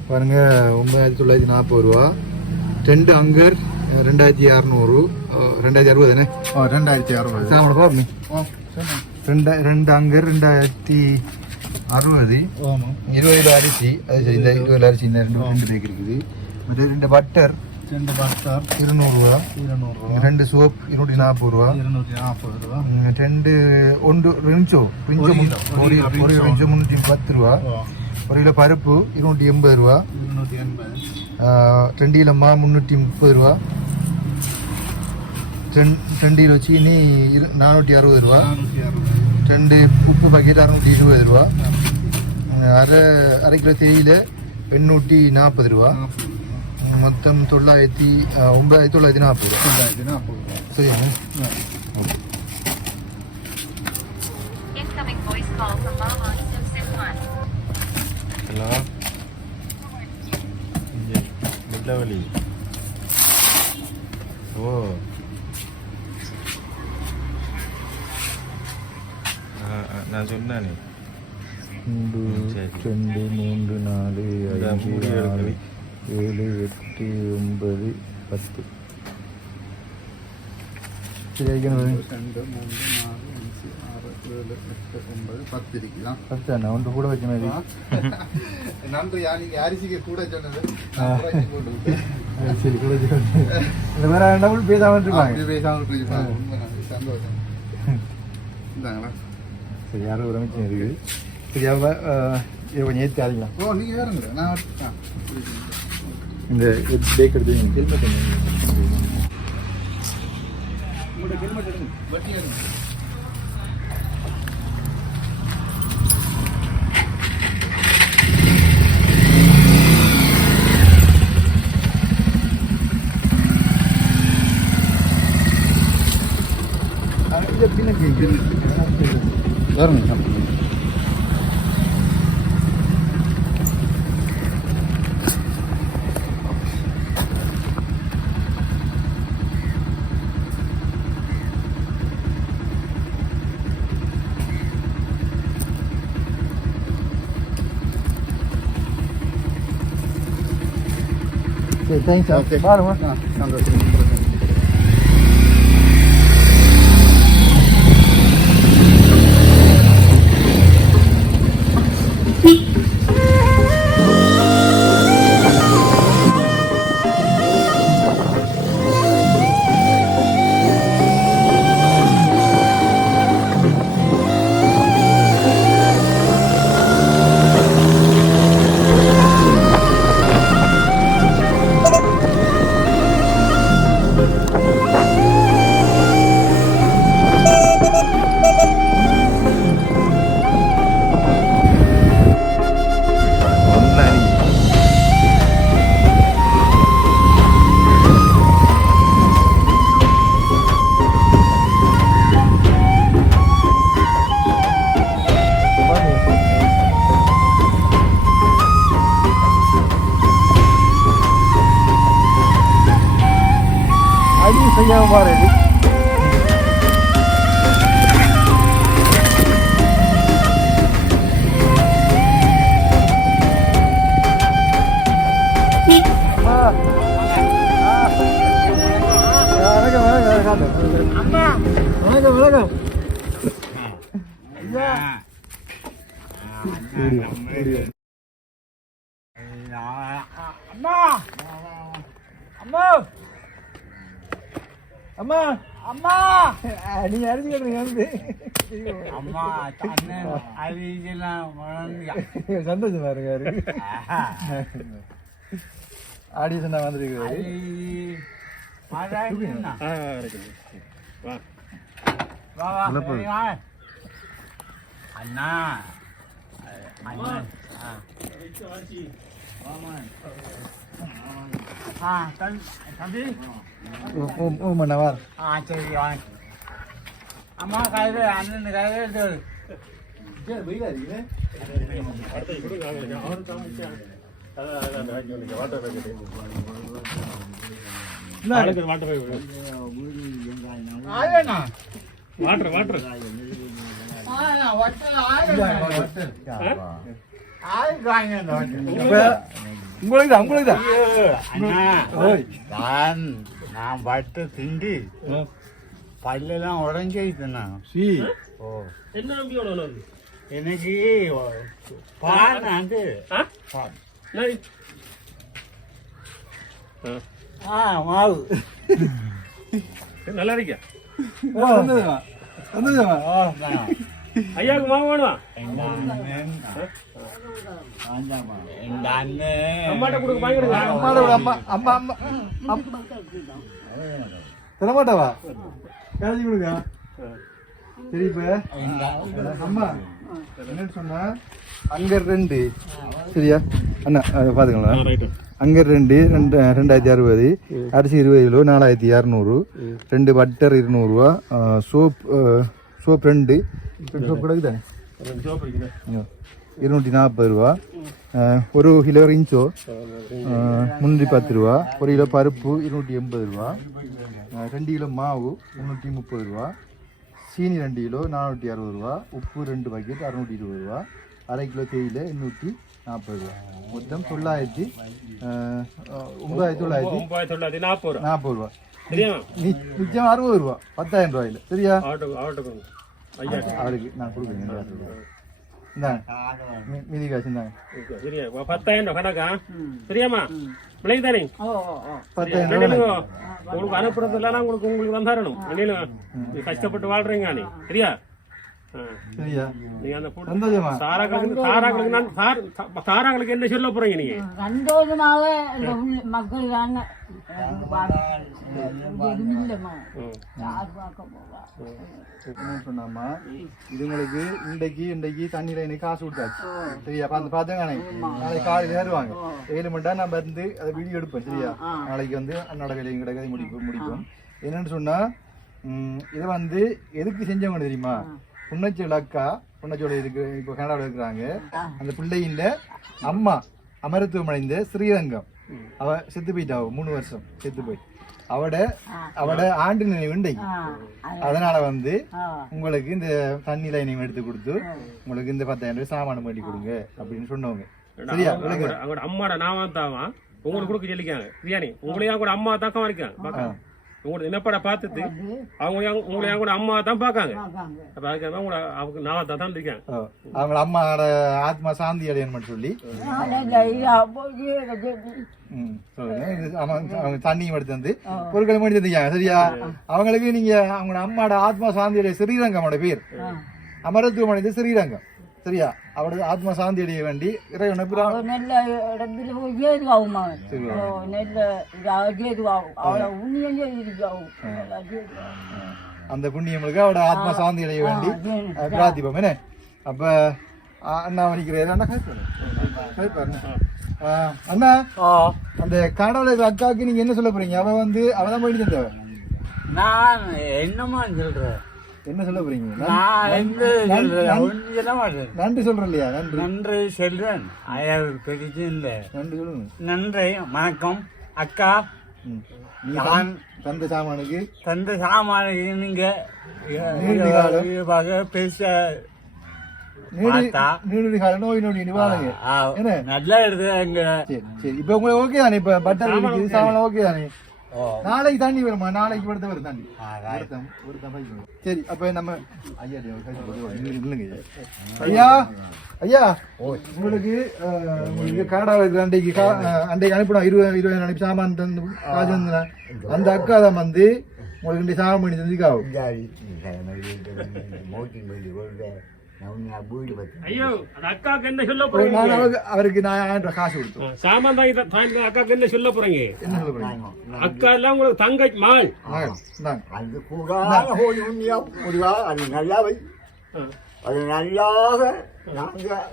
பாருங்க 9,940 ரூபா. 2 அங்கர் 2,600 2,060 தானே? 2,060. சாமட பாருங்க. 2 அங்கர் 2,060. 20 கிலோ அரிசி, அது சரி. இந்த 20 கிலோ அரிசி இந்த 2 பேக் இருக்குது. மற்ற 2 பட்டர் 200 ரூபா. 2 சோப் 240 ரூபா. 2 ரிஞ்சோ 310 ரூபா. 1 கிலோ பருப்பு 280 ரூபா. 2 கிலோ மா 330 ரூபா. 2 கிலோ சீனி 460 ரூபா. 2 உப்பு பாக்கெட் 620 ரூபா. அரை கிலோ தேயிலை 840 ரூபா. மொத்தம் 9,940 ரூபா. சரி. ஹலோ, முல்லவலி. ஓ, நான் சொன்னானே 1 2 3 4 5 6 7 8 9 10. சரி, 2 3 4 5 6 7 8 9 10 இருக்கலாம். 10 ஒன்று கூட வச்ச மாதிரி. நன்றி, நீங்க அரிசிக்கு கூட சொன்னது. சரி, கூட இந்த மாதிரி டபுள் பேசாமல் இருப்பாங்க. சந்தோஷம். இந்தாங்களா? சரி, யாரும் ஒரு அமைச்சர் இருக்குது. சரி, அவ கொஞ்சம் ஏற்றி ஆடிக்கலாம். ஓ, நீங்க வேறுங்க. நான் இந்த பேக் எடுத்து ஹெல்மெட் உங்களோட ஹெல்மெட் எடுங்க. வட்டி எடுங்க. வருங்க. சரி, தேங்க்ஸ் சார். ஓகே, பாருங்க. சந்தோஷம். செய்யாம பாரு. வணக்கம் வணக்கம். அம்மா அம்மா அம்மா அம்மா நீங்க அரிசி கட்டுறீங்க வந்து அம்மா அண்ணன் அரிசிலாம் சந்தோஷமா இருக்காரு. ஆடியன்ஸ் நான் வந்துருக்காரு. அண்ணா தம்பி மன்னவார் சரி வாங்க அம்மா கைது அண்ணன் கைது எடுத்து உங்களுக்கு நான் பட்டு திண்டி பல்லெல்லாம் உடஞ்சிட்டுண்ணா ஓ என்ன நம்பி உணவு எனக்கு பாடு மாவு நல்லா இருக்கியா ஐயாவுக்கு மாவு வேணுமா எங்க அண்ணன் அம்மாட்ட கொடுக்க வாங்கிடுங்க தரமாட்டாவா காலேஜ் கொடுங்க சரி இப்ப அம்மா என்னன்னு சொன்னா அங்க 2 சரியா அண்ணா பாத்துக்கலாம் அங்க 2,260 அரிசி 20 கிலோ 4,200 2 பட்டர் 200 ரூபா சோப் 2 சோப் கிடக்குதானே 240 ரூபா 1 கிலோ இன்ச்சோ 310 ரூபா 1 கிலோ பருப்பு 280 ரூபா 2 கிலோ மாவு 330 ரூபா சீனி 2 கிலோ 460 ரூபா உப்பு 2 பாக்கெட் 620 ரூபா 1/2 கிலோ தேயிலை 840 ரூபா மொத்தம் 9,940 ரூபா மிச்சம் 60 ரூபா 10,000 ரூபாயில சரியா அவருக்கு நான் கொடுக்குறேன் இந்தாங்க மீதி காசு இந்தாங்க சரியா 10,000 கணக்கா சரியாம்மா பிள்ளைங்க தானே 10,000 ரூபா உங்களுக்கு அனுப்புறதுலாம் உங்களுக்கு தான் தரணும் நீ கஷ்டப்பட்டு வாழ்றீங்க நீ சரியா சரியா நீங்க அந்த சந்தோஷமா தாராங்களுக்கு என்ன சொல்ல போறீங்க நீங்க சந்தோஷமாக இந்த மக்கள் தானே சொன்னாமா இதுங்களுக்கு இன்றைக்கு தண்ணியில எனக்கு காசு கொடுத்தாச்சு சரியா பாத்துங்க நாளைக்கு காலையில ஏறுவாங்க 7 மணி நேரம் நான் வந்து அதை வீடியோ எடுப்பேன் சரியா நாளைக்கு வந்து அண்ணாட வேலையும் கிடைக்காது முடிப்போம் என்னன்னு சொன்னா இதை வந்து எதுக்கு செஞ்சவங்க தெரியுமா புன்னச்சோல அக்கா புன்னச்சோல இருக்கு இப்போ கனடாவில் இருக்கிறாங்க அந்த பிள்ளையின் அம்மா அமரத்துவம் அடைந்த ஸ்ரீரங்கம் அவ செத்து போயிட்டா 3 வருஷம் செத்து போய் அவட ஆண்டு நினைவு இன்றைக்கு அதனால வந்து உங்களுக்கு இந்த தண்ணி லைனையும் எடுத்து கொடுத்து உங்களுக்கு இந்த 10,000 ரூபாய் சாமானம் பண்ணி கொடுங்க அப்படின்னு சொன்னவங்க சரியா அவங்களோட அம்மாட நாம தாவா உங்களுக்கு கொடுக்க சொல்லிக்காங்க பிரியாணி உங்களையும் கூட அம்மா தாக்கம் வரைக்கும் உங்களுக்கு என்னப்பட பார்த்துட்டு உங்களை கூட அம்மா தான் பார்க்காங்க அவங்க நான் தான் இருக்கேன் அவங்கள அம்மாவோட ஆத்மா சாந்தி அடையணும்னு சொல்லி அவங்க தண்ணியும் எடுத்து வந்து பொருட்களை எடுத்து வந்துருக்காங்க சரியா அவங்களுக்கு நீங்க அவங்களோட அம்மாவோட ஆத்மா சாந்தி அடைய ஸ்ரீரங்கமோட பேர் அமரத்துவம் அடைந்த ஸ்ரீரங்கம் சரியா அவரோட ஆத்மா சாந்தி அடைய வேண்டி இறைவனை நல்ல இடத்துல ஏதுவாகும் நல்ல ஏதுவாகும் அவ்வளோ உண்மையிலே இருக்காகும் அந்த புண்ணியங்களுக்கு அவரோட ஆத்மா சாந்தி அடைய வேண்டி பிரார்த்திப்போம் என்ன அப்ப அண்ணா வணிக்கிறாரு அண்ணா அண்ணா அந்த காணொலி அக்காவுக்கு நீங்க என்ன சொல்ல போறீங்க அவ வந்து அவதான் போயிட்டு தந்தவ நான் என்னமா சொல்றேன் என்ன சொல்ல போறீங்க நன்றி சொல்றேன் இல்லையா நன்றி சொல்றேன் பெருசு இல்ல நன்றி சொல்லுங்க நன்றி வணக்கம் அக்கா நான் தந்த சாமானுக்கு நீங்க பேச நீடுடி கால நோய் நொடி நிவாரணங்க என்ன நல்லா எடுத்து சரி இப்ப உங்களுக்கு ஓகே தானே இப்ப பட்டர் சாமான் ஓகே தானே நாளைக்கு தண்ணி வருமா நாளைக்கு வருது வரும் தண்ணி சரி அப்ப நம்ம ஐயா இல்லைங்க ஐயா உங்களுக்கு காடா அன்றைக்கு அனுப்பினோம் 20 அனுப்பி சாமான் தந்து காசு தந்தேன் அந்த அக்கா தான் வந்து உங்களுக்கு சாமான் பண்ணி தந்துக்காவும் நான் வீடு பற்றி ஐயோ அது அக்காவுக்கு என்ன சொல்ல நான் போறீங்க அவருக்கு நான் 1000 ரூபாய் காசு கொடுத்தோம். சாமான் தான் அக்காவுக்கு என்ன சொல்ல போறீங்க என்ன சொல்ல போறீங்க? அக்கா எல்லாம் உங்களுக்கு தங்கை மகள் இந்தாங்க. அது கூடாத ஹோலி உண்மையா முடிவா அது நல்லா வை அது நல்லாக நாங்கள்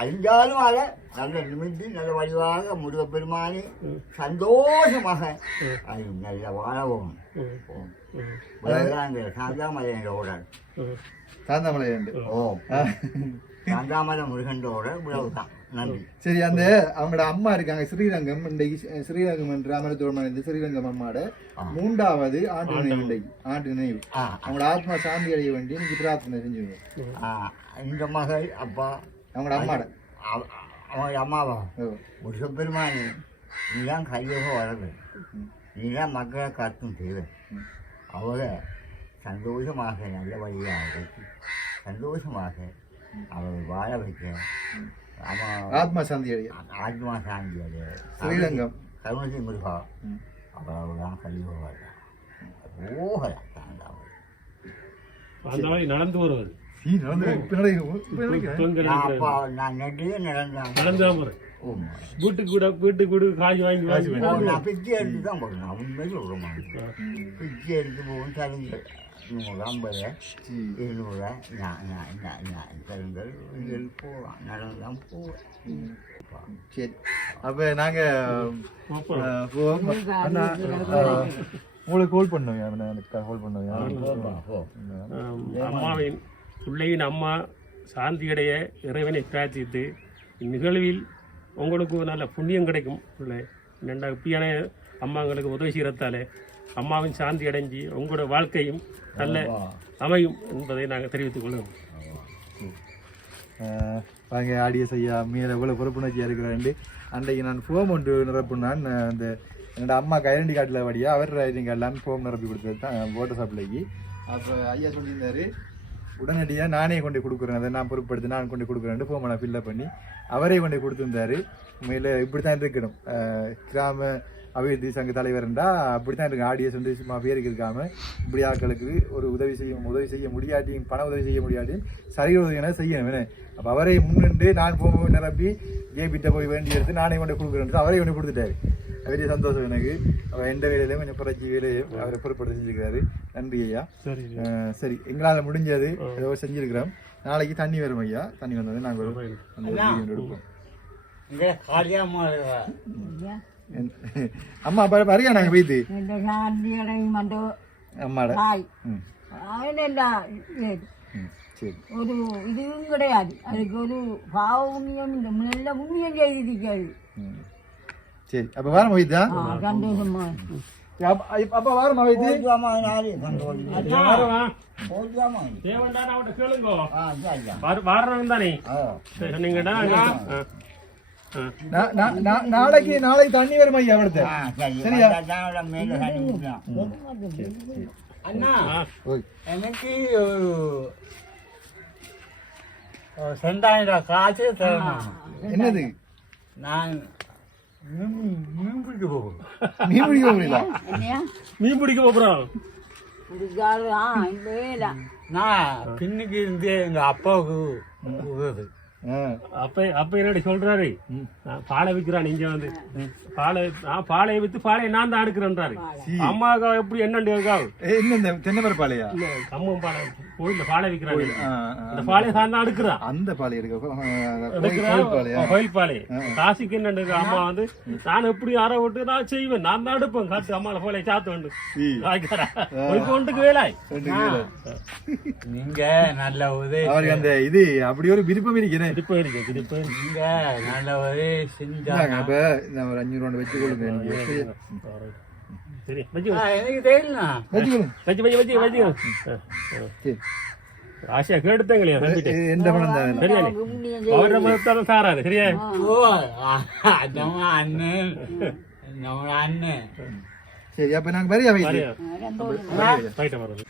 அழிஞ்சாலும் அதை நல்ல நிமிர்ந்து நல்ல வடிவாக முருகப்பெருமானி சந்தோஷமாக அது நல்ல வாழவும் சாந்தாமலையோட சாந்தாமலை உண்டு. ஓ சாந்தாமலை முருகனோட உழவுதான் நன்றி. சரி, அந்த அவங்களோட அம்மா இருக்காங்க ஸ்ரீரங்கம். இன்றைக்கு ஸ்ரீரங்கம் என்ற அமரத்தோடு ஸ்ரீரங்கம் அம்மாவோட 3வது ஆண்டு நினைவு இன்றைக்கு ஆண்டு நினைவு. அவங்களோட ஆத்மா சாந்தி அடைய வேண்டி இன்னைக்கு பிரார்த்தனை செஞ்சுருவோம். இந்த மகள் அப்பா அவங்களோட அம்மாட அவங்க அம்மாவா முருகப்பெருமானி நீதான் கையோக வளர்வு நீதான் மக்களை காத்தும் தேவை அவங்க சந்தோஷமாக நல்ல வழியாக சந்தோஷமாக அவள் வாழ வைக்க ஆத்மா சாந்தி அடைய ஆத்மா சாந்தி அடைய ஸ்ரீரங்கம் கருணசி முருகா அவள் தான் கையோக வர்றான் ஓகலாம் தாண்டாமல் அந்த மாதிரி நடந்து வருவது அப்பா நான் நெட்டிலே நடந்தான் நடந்துதான் போறேன். வீட்டுக்கு கூட காய் வாங்கி நான் பிச்சை எடுத்து தான் போகணும் உண்மை சொல்கிறோமா பிச்சை எடுத்து போகும் தருங்கள் 150 200 தருங்கள் போகலாம் நடந்து தான் போவேன். சரி, அப்போ நாங்கள் உங்களுக்கு ஹோல்ட் பண்ணுவோம். எனக்கு ஹோல்ட் பண்ணுவோம். அம்மாவின் பிள்ளையின் அம்மா சாந்தியடைய இறைவனை பிரார்த்தித்து இந்நிகழ்வில் உங்களுக்கு நல்ல புண்ணியம் கிடைக்கும். பிள்ளை ரெண்டா இப்படியான அம்மாங்களுக்கு உதவி செய்கிறதால அம்மாவின் சாந்தி அடைஞ்சி உங்களோட வாழ்க்கையும் நல்ல அமையும் என்பதை நாங்கள் தெரிவித்துக் கொள்வோம். வாங்க ஆடியோ செய்யா மேலே எவ்வளோ பொறுப்புணர்ச்சியாக இருக்கிறாண்டு. அன்றைக்கு நான் ஃபோம் ஒன்று நிரப்புனான். அந்த என்னோட அம்மா ஐடென்டி கார்டில் வழியாக அவர் ஐடென்டி கார்டில் ஃபோம் நிரப்பி கொடுத்தது தான் ஓட்டர் சப்ளைக்கு. அப்போ ஐயா சொல்லியிருந்தாரு உடனடியாக நானே கொண்டு கொடுக்குறேன், அதை நான் பொறுப்படுத்தி நான் கொண்டு கொடுக்குறேன் ஃபோமை நான் ஃபில்லப் பண்ணி அவரே கொண்டு கொடுத்துருந்தாரு. உண்மையில் இப்படி தான் இருக்கணும். கிராம அபிவிருத்தி சங்க தலைவர்ண்டா அப்படி தான் இருக்கு. ஆடியோ வந்து சும்மா பேருக்கு இருக்காமல் இப்படி ஆட்களுக்கு ஒரு உதவி செய்ய முடியாட்டியும் பண உதவி செய்ய முடியாட்டியும் சரி உதவினா செய்யணும். அப்போ அவரை முன்னின்று நான் ஃபோம் நிரப்பி ஜேபிட்ட போய் வேண்டி எடுத்து நானே கொண்டு கொடுக்குறேன் அவரே கொண்டு கொடுத்துட்டாரு. பெரிய சந்தோஷம் எனக்கு. அவர் எந்த வேலையிலையும் கொஞ்சம் புரட்சி வேலையும் அவரை பொறுப்படுத்தி செஞ்சுருக்கிறாரு. நன்றி ஐயா. சரி, எங்களால் முடிஞ்சது ஏதோ செஞ்சுருக்கிறோம். நாளைக்கு தண்ணி வரும் ஐயா. தண்ணி வந்தது நாங்கள் எடுப்போம். அம்மா பாருங்க நாங்கள் போயிட்டு அம்மாட சரி ஒரு இதுவும் கிடையாது. அதுக்கு ஒரு பாவ புண்ணியம் இந்த நல்ல புண்ணியம் செய்திருக்காது. சரி, அப்போ வாரம் போயிட்டா சந்தோஷமா அப்போ வாரம் போயிட்டு நாளைக்கு தண்ணி வரும் ஐயா அவர்கிட்ட. சரியா? அண்ணா எனக்கு ஒரு 2000 காசு தரணும். என்னது? நான் மீன் பிடிக்க போகிறேன். மீன் பிடிக்க போகிறீங்களா? மீன் பிடிக்க போகிறோம். நான் பின்னுக்கு இருந்து எங்க அப்பாவுக்கு உதவுது. அப்ப என்னடி சொல்றாரு, பாலை விற்கிறான் இங்க வந்து பாலையை வித்து பாலையை நான் தான் எடுக்கிறேன்றாரு. அம்மாவுக்கு எப்படி என்னண்டு என்ன தென்னைமர பாலையா? இல்ல கம்மம் பாலை கோயில்ல பாலை விற்கிறாரு. அந்த பாலையை தான் தான் எடுக்கிறான். அந்த பாலை கோயில் பாலை காசிக்கு என்னண்டு அம்மா வந்து நான் எப்படி அற விட்டு நான் செய்வேன், நான் தான் எடுப்பேன். காத்து அம்மால போல சாத்து வந்து ஒன்றுக்கு வேலாய். நீங்க நல்ல உதவி அவருக்கு அந்த இது அப்படி ஒரு விருப்பம் இருக்கிறேன். நீங்க நல்ல உதவி செஞ்சாங்க. அப்ப நான் ஒரு 500 ரூபாய் வச்சு கொடுங்க. எனக்கு தெரியல. ஆசையா கேட்டுத்தாங்களையா எந்த பணம் தான் சரியா அவரை மதத்தாலும் சாராது சரியா? அண்ணன் நம்ம அண்ணன். சரி, அப்ப நாங்க வரையா வைத்து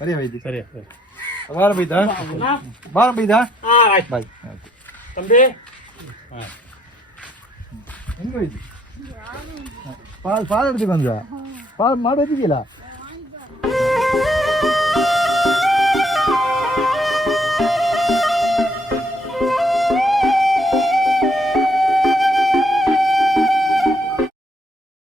வரையா வைத்து சரியா வாரம் போய்தா பாய் தம்பி எங்க வைத்து பால் எடுத்துக்கு வந்தா பால் மாடு வச்சுக்கலா?